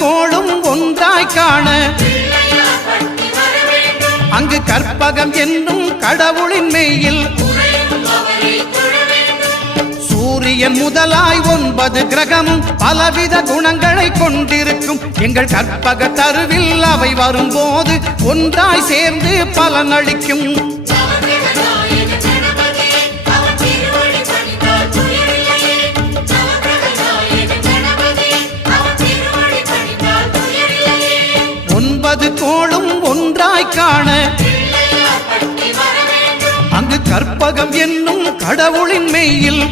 கோளும் ஒன்றாய் காண அங்கு கற்பகம் என்னும் கடவுளின் மெய்யில் சூரியன் முதலாய் 9 கிரகமும் பலவித குணங்களை கொண்டிருக்கும் எங்கள் கற்பக தருவில் அவை வரும்போது ஒன்றாய் சேர்ந்து பலனளிக்கும். கோளும் ஒன்றாய் காண அங்கு கற்பகம் என்னும் கடவுளின் மெய்யில்